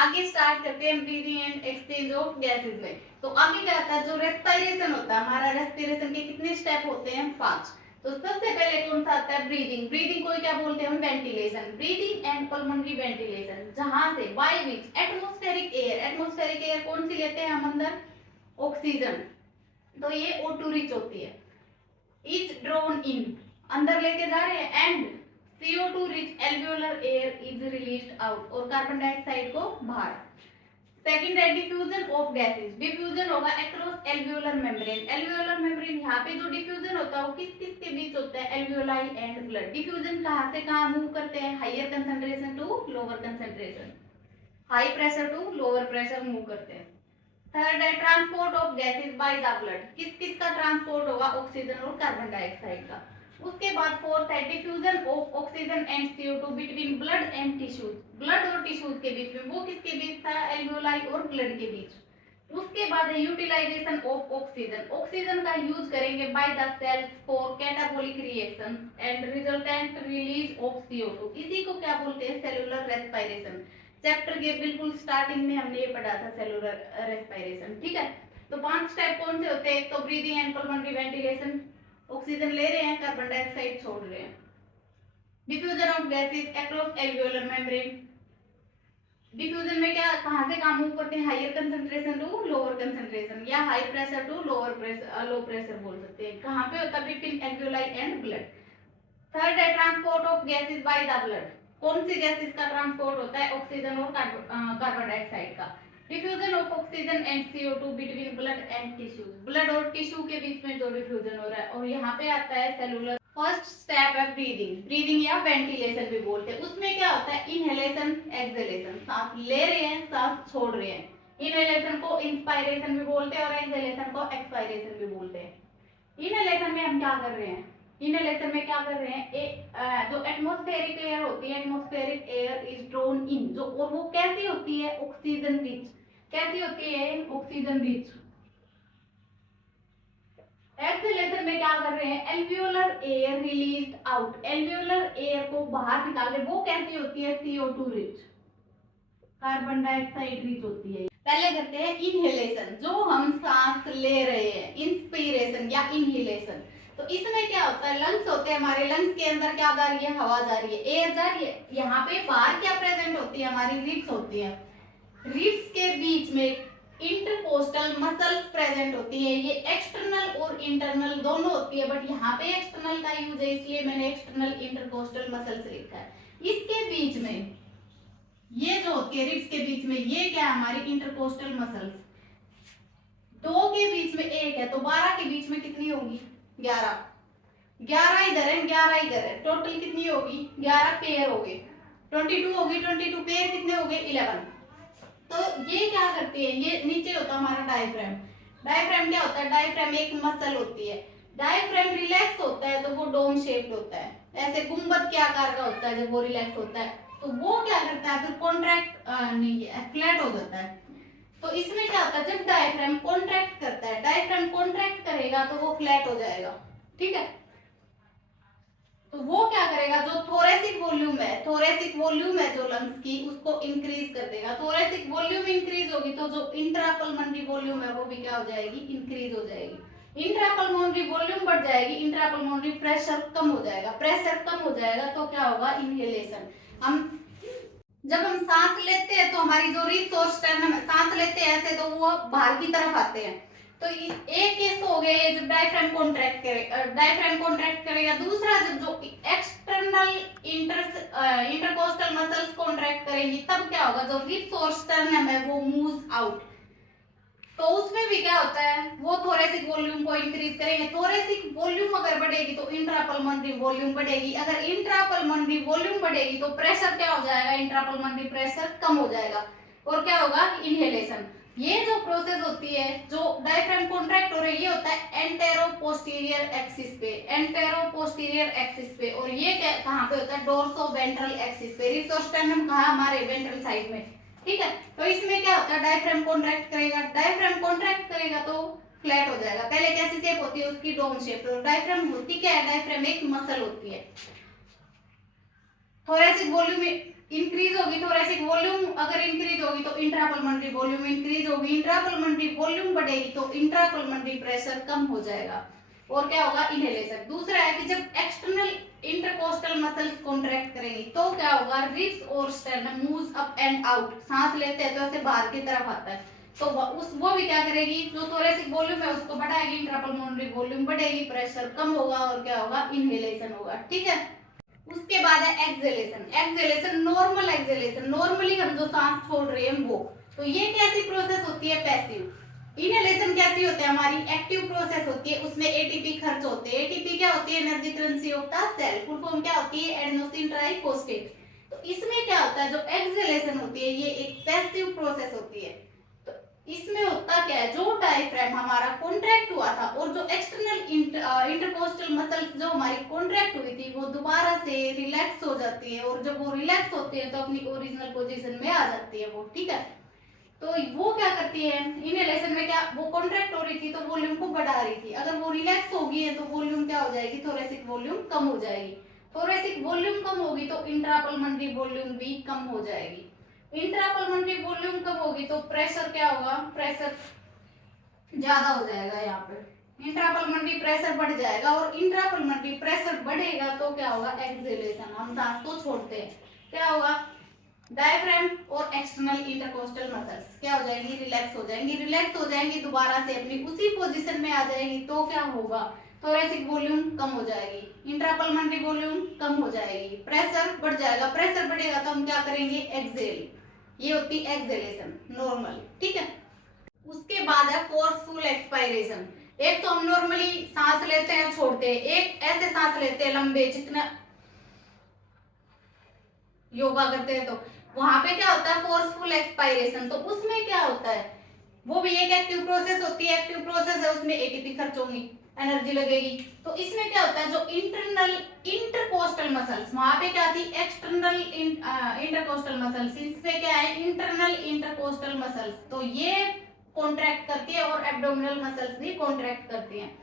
आगे स्टार्ट करते हैं breathing and exchange of gases में। तो अभी क्या होता है, जो रेस्पिरेशन होता है हमारा, रेस्पिरेशन के कितने स्टेप होते हैं, 5। तो सबसे पहले कौन सा आता है, ब्रीदिंग। ब्रीदिंग को क्या बोलते हैं हम, ventilation. Breathing and pulmonary ventilation, जहां से by which atmospheric air, atmospheric air कौन सी लेते हैं हम अंदर, ऑक्सीजन। तो ये O2 रिच होती है, इज ड्रॉन इन, अंदर लेके जा रहे हैं, and CO2 rich alveolar air is released out, और कार्बन डाइऑक्साइड को बाहर। सेकंड है डिफ्यूजन ऑफ गैसेस। डिफ्यूजन होगा across alveolar membrane. Alveolar membrane, यहाँ पे जो डिफ्यूजन होता है वो किस किस के बीच होता है, एल्वियोलाई एंड ब्लड। डिफ्यूजन कहाँ से कहाँ मूव करते हैं, higher concentration to lower concentration, high pressure to lower pressure move करते हैं। थर्ड है transport of gases by the blood. किस किस का ट्रांसपोर्ट होगा, ऑक्सीजन और कार्बन डाइऑक्साइड का। उसके बाद फोर्थ है diffusion of oxygen and CO2 between blood and tissues. Blood और टिश्यूज के बीच में, वो किसके बीच था, एल्वियोलाई और ब्लड के बीच। उसके बाद है यूटिलाइजेशन ऑफ ऑक्सीजन। ऑक्सीजन का यूज करेंगे by the cells for catabolic reaction and resultant release of CO2। इसी को क्या बोलते हैं, सेलुलर रेस्पिरेशन। चैप्टर के बिल्कुल स्टार्टिंग में हमने ये पढ़ा था, सेलुलर रेस्पिरेशन। ठीक है, तो 5 स्टेप कौन से होते हैं, एक तो breathing and pulmonary ventilation, oxygen ले रहे हैं, कार्बन डाइऑक्साइड छोड़ रहे हैं। Diffusion of gases across alveolar membrane. Diffusion में क्या, कहां से कहां मूव करते हैं, higher concentration to lower concentration, या high pressure to lower pressure, low pressure बोल सकते हैं। कहां पे होता है, between alveoli and blood. Third है transport of gases by the blood. कौन सी गैसेस का ट्रांसपोर्ट होता है, ऑक्सीजन और कार्बन डाइऑक्साइड का। Diffusion of oxygen and CO2 between blood and tissues. Blood और टिश्यू के बीच में जो डिफ्यूजन हो रहा है, और यहाँ पे आता है सेलुलर। फर्स्ट स्टेप है ब्रीदिंग। ब्रीदिंग या वेंटिलेशन भी बोलते हैं। उसमें क्या होता है, इनहेलेशन एक्सहेलेशन, सांस ले रहे हैं, सांस छोड़ रहे हैं। इनहेलेशन को इंस्पायरेशन भी बोलते हैं और एक्सहेलेशन को एक्सपायरेशन भी बोलते हैं। इनहेलेशन में हम क्या कर रहे हैं, इनहेलेशन में क्या कर रहे हैं, जो एटमॉस्फेरिक एयर होती है, atmospheric air is drawn in, जो, और वो कैसी होती है, ऑक्सीजन रिच। कैसी होती है, ऑक्सीजन रिच। एक्सहेलेशन में क्या कर रहे हैं, alveolar air released out, alveolar air को बाहर निकाल रहे, वो कैसी होती है, CO2 rich, carbon dioxide rich होती है। पहले करते हैं इनहेलेशन, जो हम सांस ले रहे हैं, इंस्पिरेशन या इनहेलेशन। तो इसमें क्या होता है, लंग्स होते हैं हमारे, लंग्स के अंदर क्या जा रही है, हवा जा रही है, एयर जा रही है। यहाँ पे बाहर क्या प्रेजेंट होती है, हमारी रिब्स होती है। रिब्स के बीच में इंटरकोस्टल मसल्स प्रेजेंट होती है। ये एक्सटर्नल और इंटरनल दोनों होती है, बट यहाँ पे एक्सटर्नल का यूज है, इसलिए मैंने एक्सटर्नल इंटरकोस्टल मसल्स लिखा है। इसके बीच में ये जो होती है रिब्स के बीच में, ये क्या है, हमारी इंटरकोस्टल मसल्स। 2 के बीच में 1 है, तो 12 के बीच में कितनी होगी, 11। 11 इधर है, 11 इधर है, टोटल कितनी होगी, 11 पेयर हो गए, 22 होगी, 22 पेयर कितने हो गए, 11। तो ये क्या करती है, ये नीचे होता है हमारा डायफ्राम। डायफ्राम क्या होता है, डायफ्राम एक मसल होती है। डायफ्राम रिलैक्स होता है तो वो डोम शेप्ड होता है, ऐसे गुंबद के आकार का होता है। जब वो रिलैक्स होता है तो वो क्या करता है, फिर कॉन्ट्रैक्ट नहीं, फ्लैट हो जाता है। तो इसमें क्या होता है, जब डायफ्राम कॉन्ट्रैक्ट करता है, डायफ्राम कॉन्ट्रैक्ट करेगा तो वो फ्लैट हो जाएगा। ठीक है, तो वो क्या करेगा, जो थोरेसिक वॉल्यूम है, थोरेसिक वॉल्यूम है जो लंग्स की, उसको इंक्रीज कर देगा। थोरेसिक वॉल्यूम इंक्रीज होगी तो जो इंट्रापल्मोनरी वॉल्यूम है वो भी क्या हो जाएगी, इंक्रीज हो जाएगी। इंट्रापल्मोनरी वॉल्यूम बढ़ जाएगी, इंट्रापल्मोनरी प्रेशर कम हो जाएगा। प्रेशर कम हो जाएगा तो क्या होगा, इनहेलेशन। हम जब हम सांस लेते हैं तो हमारी जो रिब्स और स्टर्नम, सांस लेते हैं ऐसे तो वो बाहर की तरफ आते हैं। तो एक केस तो हो गया ये, जब डायफ्राम कॉन्ट्रैक्ट करे, डायफ्राम कॉन्ट्रैक्ट करेगा। दूसरा, जब जो एक्सटर्नल इंटरकोस्टल मसल्स कॉन्ट्रैक्ट करेंगी, तब क्या होगा, जो रिब्स और स्टर्नम है वो मूव्स आउट। तो उसमें भी क्या होता है, वो थोरेसिक वॉल्यूम को इंक्रीज करेंगे। थोरेसिक वॉल्यूम अगर बढ़ेगी तो इंट्रापल्मोनरी वॉल्यूम बढ़ेगी। अगर इंट्रापल्मोनरी वॉल्यूम बढ़ेगी तो प्रेशर क्या हो जाएगा, इंट्रापल्मोनरी प्रेशर कम हो जाएगा, और क्या होगा, इनहेलेशन। ये जो प्रोसेस होती है, जो डायफ्राम कॉन्ट्रैक्ट हो रही है, ये होता है एंटेरो पोस्टीरियर एक्सिस पे, एंटेरो पोस्टीरियर एक्सिस पे। और ये कहाँ पे होता है, डोर्सो वेंट्रल एक्सिस पे। रिब्स और स्टर्नम कहाँ, हमारे वेंट्रल साइड में। ठीक है, तो इसमें क्या होता है, डायफ्राम कॉन्ट्रैक्ट करेगा, डायफ्राम कॉन्ट्रैक्ट करेगा तो फ्लैट हो जाएगा। पहले कैसी शेप होती है उसकी, डोम शेप। तो डायफ्राम होती क्या है, डायफ्राम एक मसल होती है। थोरेसिक वॉल्यूम इंक्रीज होगी थोरेसिक वॉल्यूम, अगर इंक्रीज होगी तो इंट्रापल्मोनरी वॉल्यूम इंक्रीज होगी, इंट्रापल्मोनरी वॉल्यूम बढ़ेगी तो इंट्रापल्मोनरी प्रेशर कम हो जाएगा और क्या होगा, इनहेलेशन। दूसरा है कि जब एक्सटर्नल इंटरकोस्टल मसल्स कॉन्ट्रैक्ट करेंगी तो क्या होगा, रिब्स और sternum moves up and out, सांस लेते हैं तो ऐसे बाहर की तरफ आता है, तो वो भी क्या करेगी, जो थोरेसिक वॉल्यूम है उसको बढ़ाएगी, इंट्रापल्मोनरी वॉल्यूम बढ़ेगी, प्रेशर कम होगा और क्या होगा, इनहेलेशन होगा। ठीक है, उसके बाद है exhalation. Exhalation normal exhalation, normally हम जो सांस छोड़ रहे हैं वो, तो ये कैसी प्रोसेस होती है, पैसिव। इनहेलेशन कैसी होती है, हमारी एक्टिव प्रोसेस होती है, उसमें एटीपी खर्च होते हैं। एटीपी क्या होती है, energy currency of the cell, full form क्या होती है, एडेनोसिन ट्राइफॉस्फेट। तो इसमें क्या होता है, जो एक्सहेलेशन होती है ये एक पैसिव प्रोसेस होती है। तो इसमें होता क्या है, जो डायफ्राम हमारा कॉन्ट्रैक्ट हुआ था और जो एक्सटर्नल इंटरकोस्टल मसल्स जो हमारी कॉन्ट्रैक्ट हुई थी वो दोबारा से रिलैक्स हो जाती है, और जब वो रिलैक्स होती है तो अपनी ओरिजिनल पोजीशन में आ जाती है वो। ठीक है, तो वो क्या करती है, इनहेलेशन में क्या, वो कॉन्ट्रैक्ट हो रही थी तो वॉल्यूम को बढ़ा रही थी, अगर वो रिलैक्स होगी है तो वॉल्यूम क्या हो जाएगी, थोरेसिक वॉल्यूम कम हो जाएगी। थोरेसिक वॉल्यूम कम होगी तो इंट्रापल्मोनरी वॉल्यूम भी कम हो जाएगी। इंट्रापल्मोनरी वॉल्यूम कम होगी तो प्रेशर क्या होगा, प्रेशर ज्यादा हो जाएगा, यहाँ पे इंट्रापल्मोनरी प्रेशर बढ़ जाएगा, और इंट्रापल्मोनरी प्रेशर बढ़ेगा तो क्या होगा, एक्सहेलेशन, हम सांस को छोड़ते हैं, क्या होगा, डायफ्राम और एक्सटर्नल इंटरकोस्टल मसल्स क्या हो जाएंगी, रिलैक्स हो जाएंगी, रिलैक्स हो जाएंगी, दोबारा से अपनी उसी पोजीशन में आ जाएगी, तो क्या होगा, थोरेसिक वॉल्यूम कम हो जाएगी, इंट्रापल्मोनरी वॉल्यूम कम हो जाएगी, प्रेशर बढ़ जाएगा, प्रेशर बढ़ेगा तो हम क्या करेंगे, एक्सहेल, ये होती है एक्सहेलेशन नॉर्मल। ठीक है, उसके बाद है फोर्सफुल एक्सपायरेशन। एक तो हम नॉर्मली सांस लेते हैं छोड़ते हैं, एक ऐसे सांस लेते हैं लंबे, जितना योगा करते हैं तो वहां पे क्या होता है, फोर्सफुल एक्सपायरेशन, तो उसमें क्या होता है, वो भी एक एक्टिव प्रोसेस होती है, एक्टिव प्रोसेस है, उसमें एटीपी खर्च होंगी, एनर्जी लगेगी। तो इसमें क्या होता है, जो इंटरनल इंटरकोस्टल मसल्स, वहां पे क्या थी, एक्सटर्नल इंटरकोस्टल मसल्स, इससे क्या है, इंटरनल इंटरकोस्टल मसल्स, तो ये कॉन्ट्रैक्ट करती है और एब्डोमिनल मसल्स भी कॉन्ट्रैक्ट करती हैं।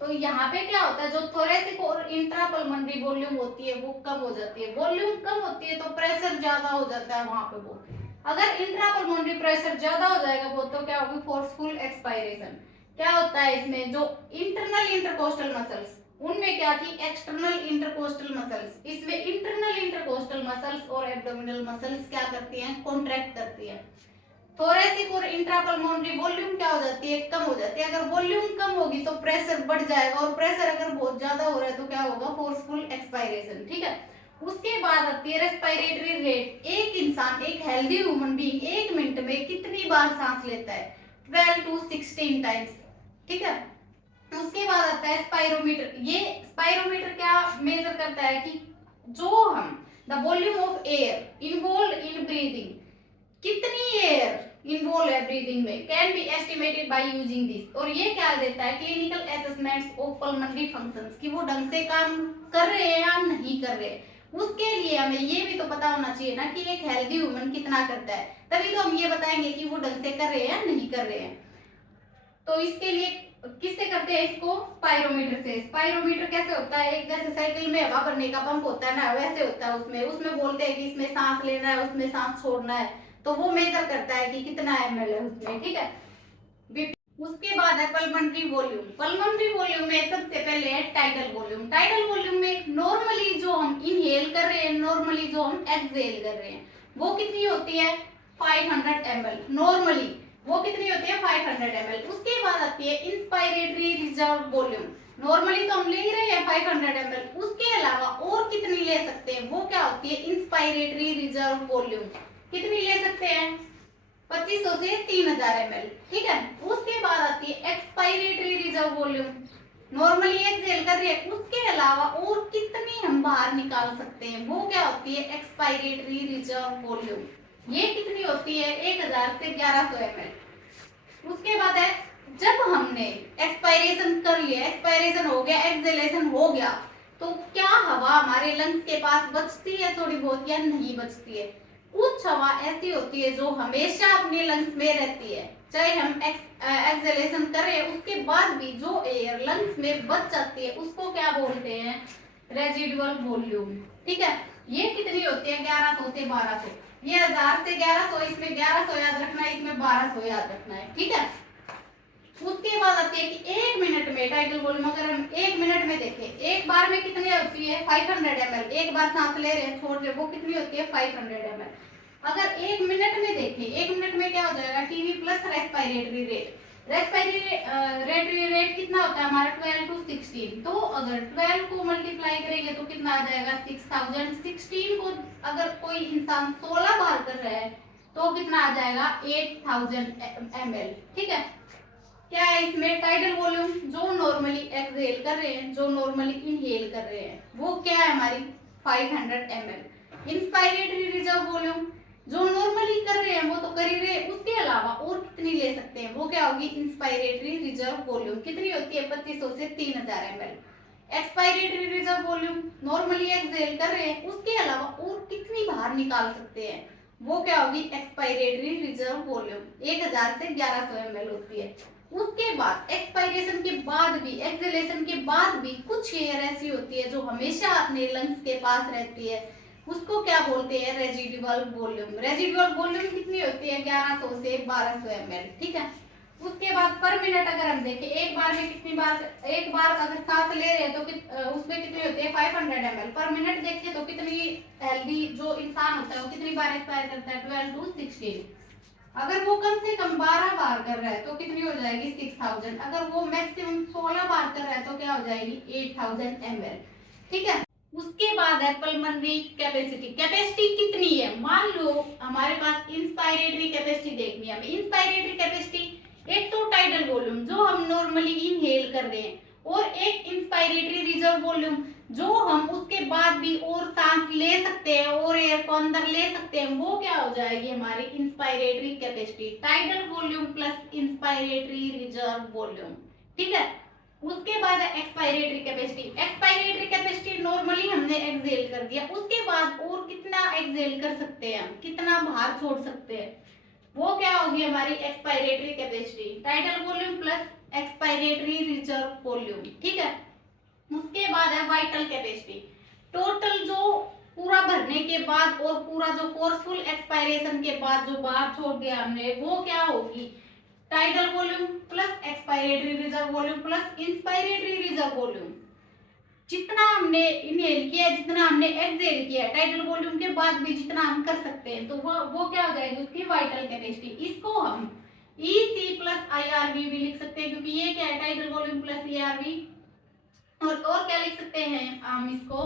तो यहाँ पे क्या होता है, जो थोरेसिक और इंट्रापल्मोनरी वॉल्यूम होती है वो कम हो जाती है, वॉल्यूम कम होती है तो प्रेशर ज्यादा हो जाता है वहां पे वो, अगर इंट्रापल्मोनरी प्रेशर ज्यादा हो जाएगा वो, तो क्या होगी, फोर्सफुल एक्सपायरेशन। क्या होता है इसमें, जो इंटरनल इंटरकोस्टल मसल्स, उनमें क्या थी, एक्सटर्नल इंटरकोस्टल मसल्स, इसमें इंटरनल इंटरकोस्टल मसल्स और एब्डोमिनल मसल्स क्या करती हैं, कॉन्ट्रैक्ट करती है। थोरेसिक और इंट्रापल्मोनरी वॉल्यूम क्या हो जाती है, कम हो जाती है, अगर वॉल्यूम कम होगी तो प्रेशर बढ़ जाएगा, और प्रेशर अगर बहुत ज्यादा हो रहा है तो क्या होगा, फोर्सफुल एक्सपायरेशन। ठीक है, उसके बाद आती है रेस्पिरेटरी रेट। एक इंसान, एक हेल्दी ह्यूमन बीइंग 1 मिनट में कितनी बार सांस लेता है, 12 to 16 टाइम्स। ठीक है, उसके बाद आता है स्पाइरोमीटर। ये स्पाइरोमीटर क्या मेजर करता है कि जो हम the volume of air involve in breathing, कितनी एयर इन्वॉल्व है ब्रीदिंग में, can be estimated by using this. और ये क्या देता है, clinical assessments of pulmonary functions, कि वो ढंग से काम कर रहे हैं या नहीं कर रहे हैं। उसके लिए हमें ये भी तो पता होना चाहिए ना कि एक हेल्दी ह्यूमन कितना करता है, तभी तो हम ये बताएंगे कि वो ढंग से कर रहे हैं या नहीं कर रहे हैं। तो इसके लिए किससे करते हैं इसको, स्पाइरोमीटर से। स्पाइरोमीटर कैसे होता है, एक जैसे साइकिल में हवा भरने का पंप होता है ना, वैसे होता है, उसमें बोलते हैं कि इसमें सांस लेना है, उसमें सांस छोड़ना है, तो वो मेजर करता है कि कितना ml है उसमें। ठीक है, उसके बाद है पल्मोनरी वॉल्यूम। पल्मोनरी वॉल्यूम में सबसे पहले है टाइडल वॉल्यूम। टाइडल वॉल्यूम में नॉर्मली जो हम इनहेल कर रहे हैं, नॉर्मली जो हम एक्सहेल कर रहे हैं, वो कितनी होती है, 500 ml नॉर्मली, वो कितनी होती है, 500 ml। उसके बाद आती है इंस्पायरेटरी रिजर्व वॉल्यूम। नॉर्मली तो हम ले ही रहे हैं 500 ml, उसके अलावा और कितनी ले सकते हैं, वो क्या होती है, इंस्पायरेटरी रिजर्व वॉल्यूम। कितनी ले सकते हैं, 2500 से 3000 ml। ठीक है, उसके बाद आती है expiratory reserve volume. Normally exhale कर रहे हैं, उसके अलावा और कितनी हम बाहर निकाल सकते हैं, वो क्या होती है, एक्सपायरेटरी रिजर्व वॉल्यूम। ये कितनी होती है, 1000 से 1100 ml। उसके बाद है, जब हमने एक्सपायरेशन कर लिया, एक्सपायरेशन हो गया, एक्सहेलेशन हो गया, तो क्या हवा हमारे लंग्स के पास बचती है थोड़ी बहुत या नहीं बचती है। कुछ हवा ऐसी होती है जो हमेशा अपने लंग्स में रहती है, चाहे हम एक्सहेलेशन करें उसके बाद भी जो एयर लंग्स में बच जाती है उसको क्या बोलते हैं, रेजिडुअल वॉल्यूम। ठीक है, ये कितनी होती है 1100 से 1200, ये 1000 से 1100, इसमें 1100 याद रखना है, इसमें 1200 याद रखना है, ठीक है। उसके बाद आती है कि 1 मिनट में टाइटल वॉल्यूम, अगर हम 1 मिनट में देखें, एक बार में कितनी होती है 500 ml, एक बार सांस ले रहे हैं छोड़ रहे हैं, वो कितनी होती है 500 ml। अगर 1 मिनट में देखें, 1 मिनट में क्या हो जाएगा, TV plus respiratory rate, respiratory rate कितना होता है हमारा 12 to 16, तो अगर 12 को मल्टीप्लाई करेंगे तो कितना आ जाएगा 6000, 16 को अगर कोई इंसान 16 बार कर रहा है तो कितना आ जाएगा 8000 ml, ठीक है। क्या है इसमें टाइटल वॉल्यूम, जो नॉर्मली एक्सहेल कर रहे हैं, जो नॉर्मली इनहेल कर रहे हैं, वो क्या है हमारी 500 ml। इंस्पायरेटरी रिजर्व वॉल्यूम, जो नॉर्मली कर रहे हैं वो तो कर ही रहे हैं, उसके अलावा और कितनी ले सकते हैं, वो क्या होगी इंस्पायरेटरी रिजर्व वॉल्यूम, कितनी होती है 2500 से 3000 ml। Expiratory reserve volume, normally exhale कर रहे हैं, उसके अलावा और कितनी बाहर निकाल सकते हैं, वो क्या होगी एक्सपायरेटरी रिजर्व वॉल्यूम, 1000 से 1100 ml होती है। उसके बाद एक्सपायरेशन के बाद भी, एक्सहेलेशन के बाद भी कुछ एयर ऐसी होती है जो हमेशा अपने लंग्स के पास रहती है, उसको क्या बोलते हैं रेजिडुअल वॉल्यूम। रेजिडुअल वॉल्यूम कितनी होती है 1100 से 1200 ml, ठीक है। उसके बाद पर मिनट अगर हम देखें, एक बार में कितनी बार, एक बार अगर सांस ले रहे हैं तो उसमें कितनी होती है 500 ml पर मिनट। देखें तो कितनी हेल्दी जो इंसान होता है वो कितनी बार एक्सपायर करता है 12 to 16। अगर वो कम से कम 12 बार कर रहा है तो कितनी हो जाएगी 6000, अगर वो मैक्सिमम 16 बार कर रहा है तो क्या हो जाएगी 8000 ml, ठीक है। उसके बाद है पल्मोनरी कैपेसिटी, कैपेसिटी कितनी है, मान लो हमारे पास इंस्पायरेटरी कैपेसिटी देखनी है हमें। इंस्पायरेटरी कैपेसिटी, एक तो टाइटल वॉल्यूम जो हम नॉर्मली इनहेल कर रहे हैं, और एक इंस्पायरेटरी रिजर्व वॉल्यूम जो हम उसके बाद भी और सांस ले सकते हैं और एयर को अंदर ले सकते हैं, वो क्या हो जाएगी हमारी inspiratory capacity, title volume plus inspiratory reserve volume, ठीक है। उसके बाद है expiratory capacity. Expiratory capacity normally हमने एक्सहेल कर दिया, उसके बाद और कितना एक्सहेल कर सकते हैं हम, कितना बाहर छोड़ सकते हैं, वो क्या होगी हमारी expiratory capacity, title volume plus expiratory reserve volume, ठीक है। उसके बाद है वाइटल कैपेसिटी, टोटल जो पूरा भरने के बाद और पूरा जो फोर्सफुल एक्सपायरेशन के बाद जो बाहर छोड़ दिया हमने, वो क्या होगी title volume plus expiratory reserve volume plus inspiratory reserve volume. जितना हमने इनहेल किया, जितना हमने एक्सहेल किया टाइटल वॉल्यूम के बाद भी जितना हम कर सकते हैं, तो वो क्या हो जाएगी उसकी वाइटल कैपेसिटी। इसको हम EC प्लस IRV भी लिख सकते हैं, क्योंकि ये क्या है टाइटल वॉल्यूम प्लस ERV, और क्या लिख सकते हैं हम इसको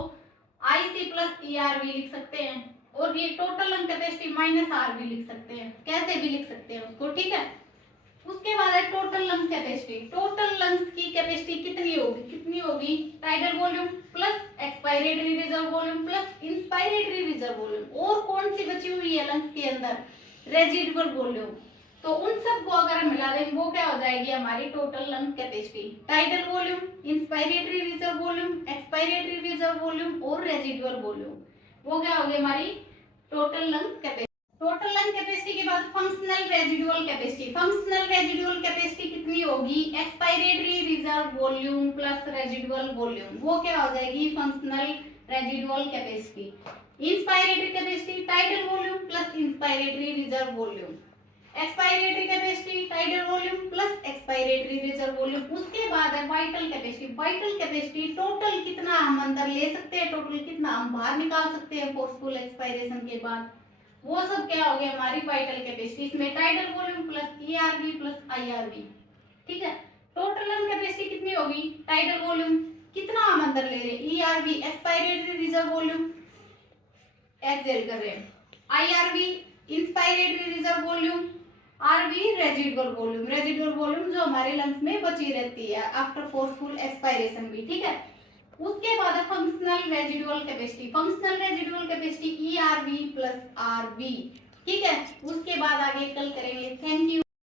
IC प्लस ERV लिख सकते हैं, और ये total lung capacity minus RV लिख सकते हैं, कैसे भी लिख सकते हैं उसको, ठीक है। उसके बाद है total lung capacity, total lungs की कैपेसिटी कितनी होगी title volume plus expiratory reserve volume plus inspiratory reserve volume, और कौन सी बची हुई है लंग्स के अंदर रेजिडुअल वॉल्यूम, तो उन सबको अगर हम मिला दें वो क्या हो जाएगी हमारी total lung capacity, title volume, inspiratory reserve volume, expiratory reserve volume और रेजिडुअल वॉल्यूम, वो क्या होगी हमारी total lung capacity. Total lung capacity के बाद functional residual capacity, functional residual capacity कितनी होगी expiratory reserve volume plus residual volume, वो क्या हो जाएगी functional residual capacity. Inspiratory capacity title volume plus inspiratory reserve volume, expiratory capacity title volume plus expiratory reserve volume. उसके बाद है vital capacity, vital capacity total कितना हम अंदर ले सकते हैं, टोटल कितना हम बाहर निकाल सकते हैं फोर्सफुल एक्सपायरेशन के बाद, वो सब क्या हो गया हमारी वाइटल कैपेसिटी। इसमें title volume plus ERV plus IRV, ठीक है। टोटल लंग कैपेसिटी कितनी होगी टाइटल वॉल्यूम कितना हम अंदर ले रहे हैं, ERV expiratory reserve volume exhale कर रहे हैं, IRV inspiratory reserve volume, RV residual volume, residual volume जो हमारे लंग्स में बची रहती है आफ्टर फोर्सफुल एक्सपायरेशन भी, ठीक है। उसके बाद है functional residual capacity, functional residual capacity ERV plus RV, ठीक है। उसके बाद आगे कल करेंगे। Thank you.